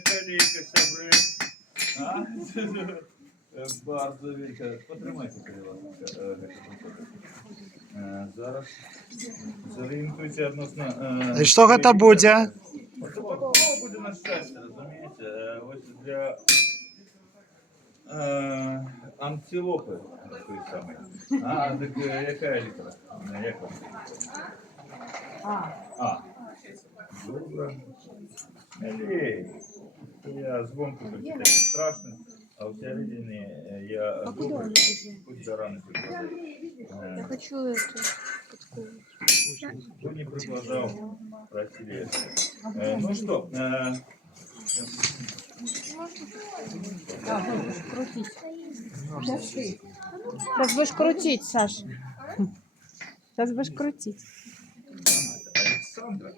калійка, сябри. А? Bardzo wielka. Потримайте, будь ласка. Зараз зорієнтуйся відносно... І що це буде? Воно буде на щастя, розумієте? Ось для антилопи той самий. А, так яка літера? Як вам? А. Добре. Ей, я звонку такий страшний, а у середині я добрий, хоть до раны приказал. Я хочу эту подкову. Кто не предложил, просили. Ну что, Крутить. Сейчас будешь крутить, Саш. Сейчас будешь крутить. Александра.